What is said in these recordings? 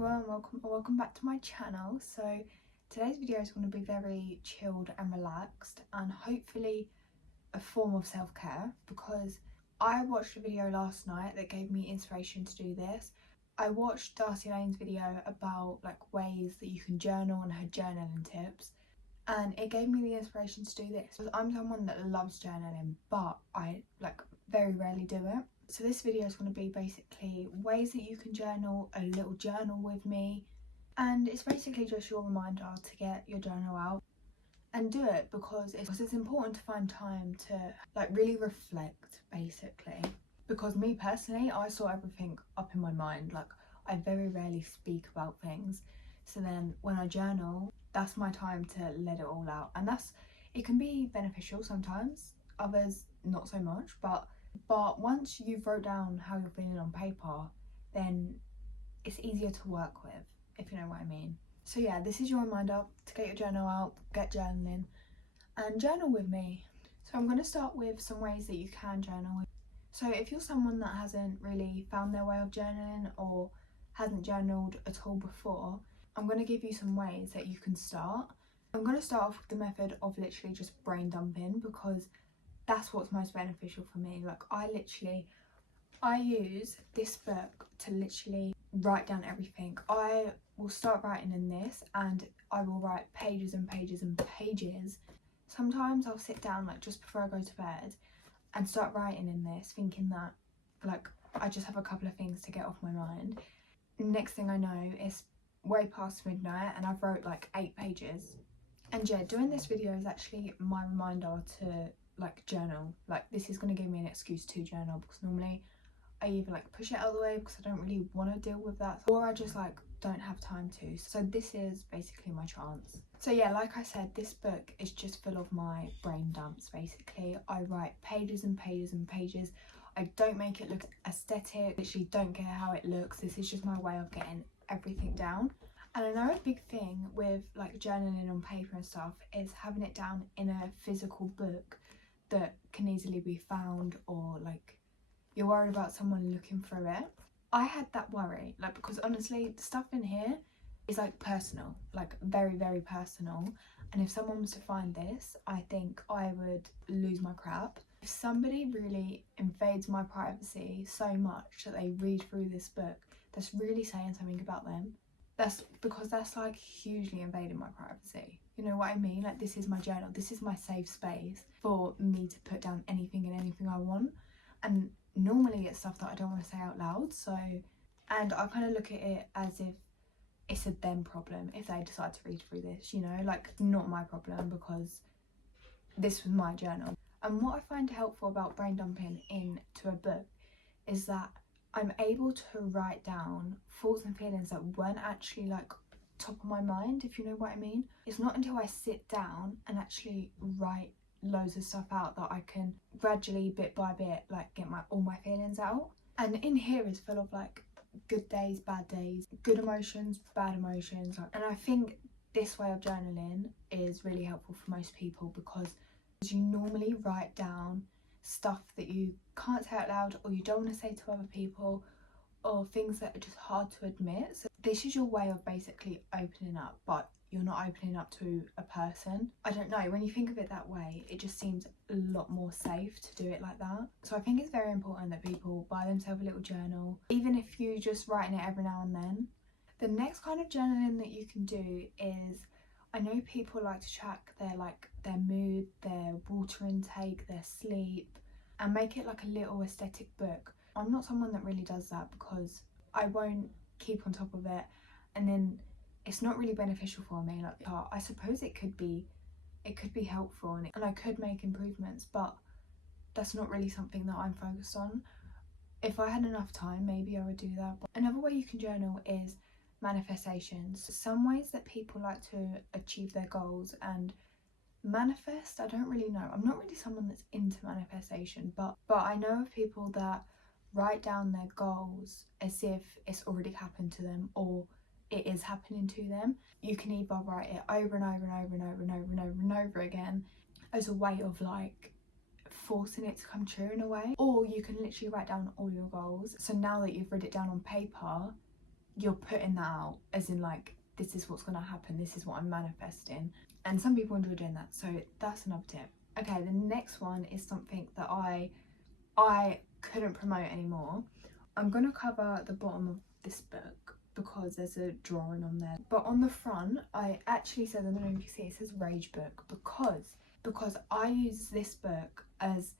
everyone, welcome back to my channel. So today's video is going to be very chilled and relaxed and hopefully a form of self-care, because I watched a video last night that gave me inspiration to do this. I watched Darcy Lane's video about ways that you can journal and her journaling tips, and it gave me the inspiration to do this. I'm someone that loves journaling, but I very rarely do it. So this video is going to be basically ways that you can journal, a little journal with me, and it's basically just your reminder to get your journal out and do it because it's important to find time to really reflect, basically. Because me personally, I saw everything up in my mind. I very rarely speak about things, so then when I journal, that's my time to let it all out, and it can be beneficial sometimes, others not so much, but once you've wrote down how you're feeling on paper, then it's easier to work with, if you know what I mean. So yeah, this is your reminder to get your journal out, get journaling, and journal with me. So I'm going to start with some ways that you can journal. So if you're someone that hasn't really found their way of journaling or hasn't journaled at all before, I'm going to give you some ways that you can start. I'm going to start off with the method of literally just brain dumping, because that's what's most beneficial for me. I use this book to literally write down everything. I will start writing in this and I will write pages and pages and pages. Sometimes I'll sit down just before I go to bed and start writing in this, thinking that I just have a couple of things to get off my mind. Next thing I know, it's way past midnight and I've wrote 8 pages. And yeah, doing this video is actually my reminder to journal. This is going to give me an excuse to journal, because normally I either push it out of the way because I don't really want to deal with that, or I just don't have time to. So this is basically my chance. So yeah, like I said, this book is just full of my brain dumps. Basically, I write pages and pages and pages. I don't make it look aesthetic, literally don't care how it looks. This is just my way of getting everything down. And I know a big thing with journaling on paper and stuff is having it down in a physical book that can easily be found, or you're worried about someone looking through it. I had that worry, because honestly the stuff in here is personal, very, very personal, and if someone was to find this, I think I would lose my crap. If somebody really invades my privacy so much that they read through this book, that's really saying something about them. That's because that's hugely invading my privacy. You know what I mean? This is my journal. This is my safe space for me to put down anything and anything I want. And normally it's stuff that I don't want to say out loud. So, and I kind of look at it as if it's a them problem if they decide to read through this, not my problem, because this was my journal. And what I find helpful about brain dumping into a book is that I'm able to write down thoughts and feelings that weren't actually top of my mind, if you know what I mean. It's not until I sit down and actually write loads of stuff out that I can gradually, bit by bit, get all my feelings out. And in here is full of good days, bad days, good emotions, bad emotions. And I think this way of journaling is really helpful for most people, because you normally write down stuff that you can't say out loud, or you don't want to say to other people, or things that are just hard to admit. So this is your way of basically opening up, but you're not opening up to a person. I don't know, when you think of it that way, it just seems a lot more safe to do it like that. So I think it's very important that people buy themselves a little journal, even if you just writing it every now and then. The next kind of journaling that you can do is, I know people like to track their mood, their water intake, their sleep, and make it a little aesthetic book. I'm not someone that really does that, because I won't keep on top of it, and then it's not really beneficial for me. I suppose it could be helpful, and I could make improvements, but that's not really something that I'm focused on. If I had enough time, maybe I would do that. But another way you can journal is manifestations. Some ways that people like to achieve their goals and manifest, I don't really know. I'm not really someone that's into manifestation, but I know of people that write down their goals as if it's already happened to them, or it is happening to them. You can either write it over and over and over and over and over and over and over again as a way of forcing it to come true in a way, or you can literally write down all your goals. So now that you've written it down on paper, you're putting that out as in like, this is what's going to happen, this is what I'm manifesting. And some people enjoy doing that, so that's another tip. Okay, the next one is something that I couldn't promote anymore. I'm going to cover the bottom of this book because there's a drawing on there, but on the front I actually said, I don't know if you see, it says Rage Book because I use this book as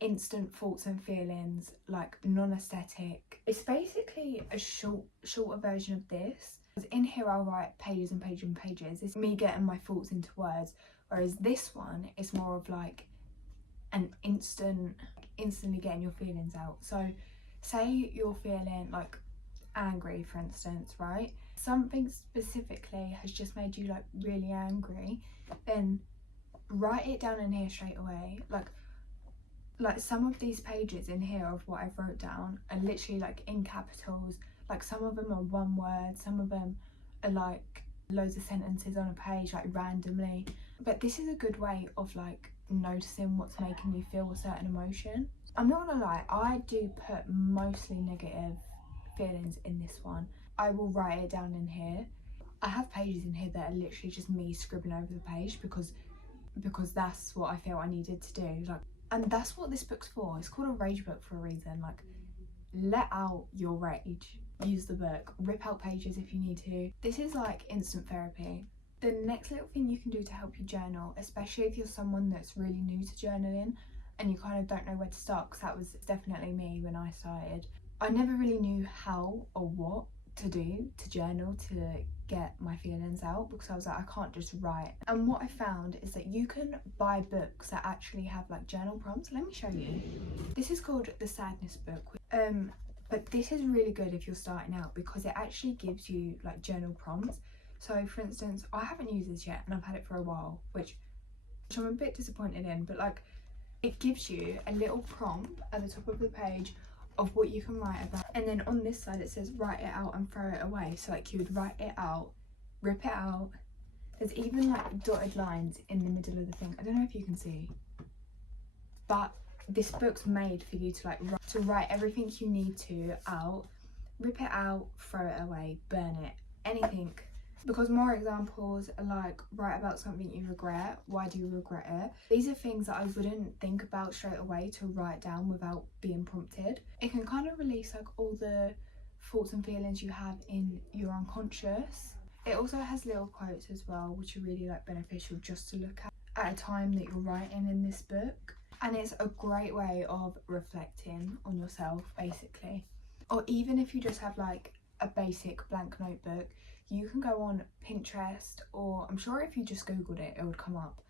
instant thoughts and feelings, like non-aesthetic. It's basically a shorter version of this. In here I'll write pages and pages and pages. It's me getting my thoughts into words, whereas this one is more of like an instantly getting your feelings out. So say you're feeling like angry, for instance, right? Something specifically has just made you like really angry, then write it down in here straight away. Like some of these pages in here of what I've wrote down are literally like in capitals, like some of them are one word, some of them are like loads of sentences on a page, like randomly. But this is a good way of like noticing what's making you feel a certain emotion. I'm not gonna lie, I do put mostly negative feelings in this one. I will write it down in here. I have pages in here that are literally just me scribbling over the page because that's what I feel I needed to do. Like, and that's what this book's for. It's called a rage book for a reason. Like, let out your rage. Use the book. Rip out pages if you need to. This is like instant therapy. The next little thing you can do to help you journal, especially if you're someone that's really new to journaling and you kind of don't know where to start, because that was definitely me when I started. I never really knew how or what to do to journal to get my feelings out, because I was like, I can't just write. And what I found is that you can buy books that actually have like journal prompts. Let me show you. This is called the Sadness Book. But this is really good if you're starting out because it actually gives you like journal prompts. So for instance, I haven't used this yet and I've had it for a while, which I'm a bit disappointed in, but like it gives you a little prompt at the top of the page of what you can write about, and then on this side it says write it out and throw it away. So like you would write it out, rip it out. There's even like dotted lines in the middle of the thing. I don't know if you can see, but this book's made for you to like write everything you need to out, rip it out, throw it away, burn it, anything. Because more examples are like, write about something you regret. Why do you regret it? These are things that I wouldn't think about straight away to write down without being prompted. It can kind of release like all the thoughts and feelings you have in your unconscious. It also has little quotes as well, which are really like beneficial just to look at a time that you're writing in this book. And it's a great way of reflecting on yourself, basically. Or even if you just have like a basic blank notebook, you can go on Pinterest, or I'm sure if you just googled it, it would come up,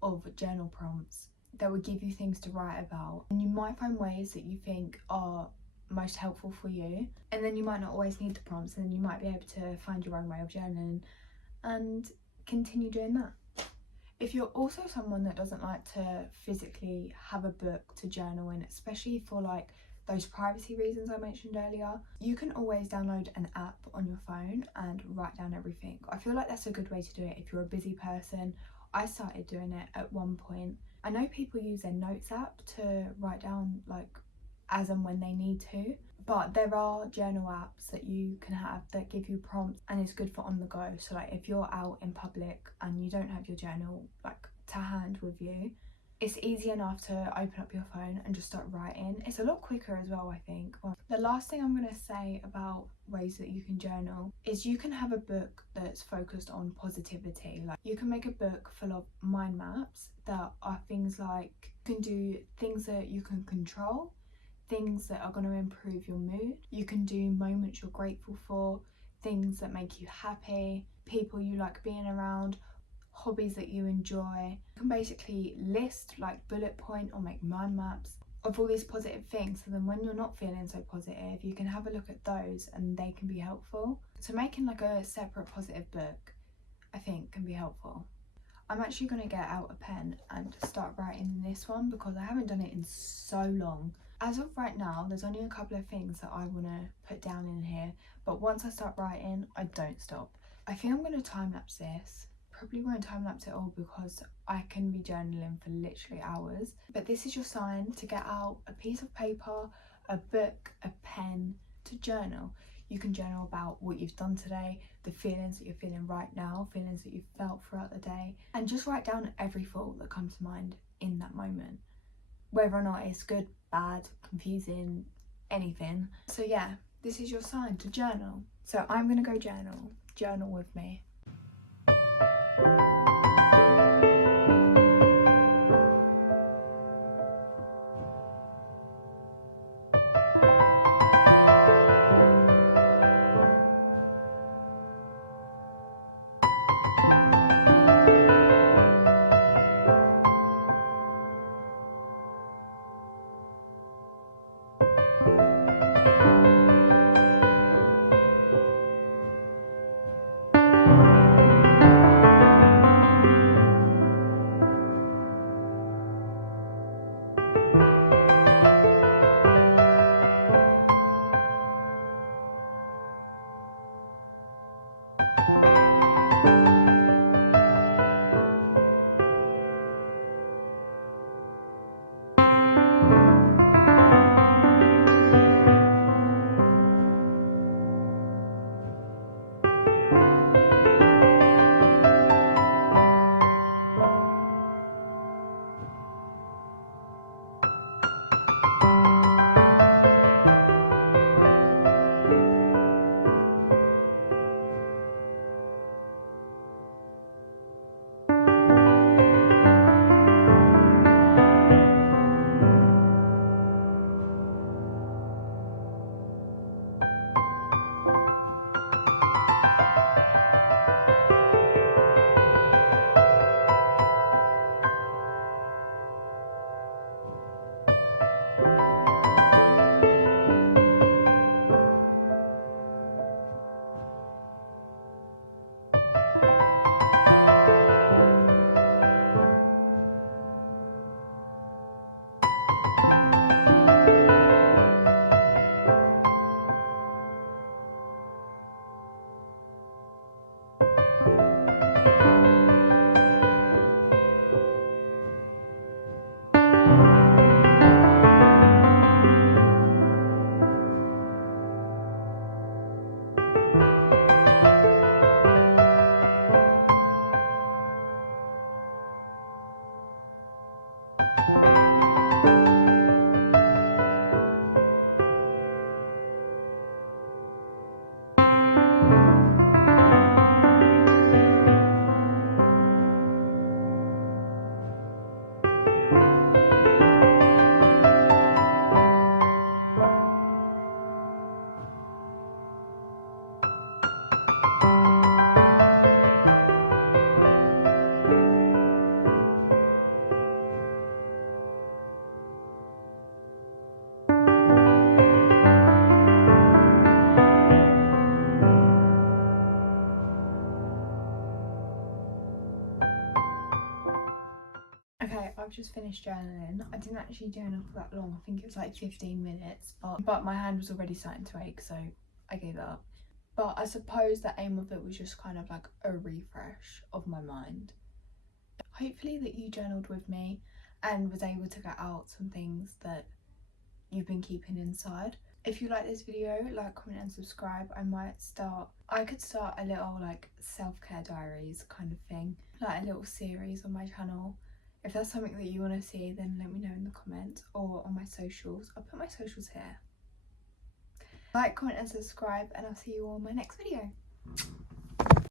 of journal prompts that would give you things to write about. And you might find ways that you think are most helpful for you, and then you might not always need the prompts, and then you might be able to find your own way of journaling and continue doing that. If you're also someone that doesn't like to physically have a book to journal in, especially for like those privacy reasons I mentioned earlier, you can always download an app on your phone and write down everything. I feel like that's a good way to do it if you're a busy person. I started doing it at one point. I know people use their notes app to write down like as and when they need to, but there are journal apps that you can have that give you prompts, and it's good for on the go. So like if you're out in public and you don't have your journal like to hand with you, it's easy enough to open up your phone and just start writing. It's a lot quicker as well, I think. Well, the last thing I'm going to say about ways that you can journal is you can have a book that's focused on positivity. Like you can make a book full of mind maps that are things like, you can do things that you can control, things that are going to improve your mood. You can do moments you're grateful for, things that make you happy, people you like being around, hobbies that you enjoy. You can basically list like bullet point or make mind maps of all these positive things, so then when you're not feeling so positive, you can have a look at those and they can be helpful. So making like a separate positive book, I think, can be helpful. I'm actually going to get out a pen and start writing in this one because I haven't done it in so long. As of right now, there's only a couple of things that I want to put down in here, but once I start writing, I don't stop. I think I'm going to time-lapse this. Probably won't time-lapse it all because I can be journaling for literally hours. But this is your sign to get out a piece of paper, a book, a pen to journal. You can journal about what you've done today, the feelings that you're feeling right now, feelings that you've felt throughout the day, and just write down every thought that comes to mind in that moment, whether or not it's good, bad, confusing, anything. So yeah, this is your sign to journal. So I'm gonna go journal with me. Okay, I've just finished journaling. I didn't actually journal for that long. I think it was like 15 minutes, but my hand was already starting to ache, so I gave it up. But I suppose the aim of it was just kind of like a refresh of my mind. Hopefully that you journaled with me and was able to get out some things that you've been keeping inside. If you like this video, like, comment and subscribe. I could start a little like self-care diaries kind of thing, like a little series on my channel. If that's something that you want to see, then let me know in the comments or on my socials. I'll put my socials here. Like, comment and subscribe, and I'll see you all in my next video.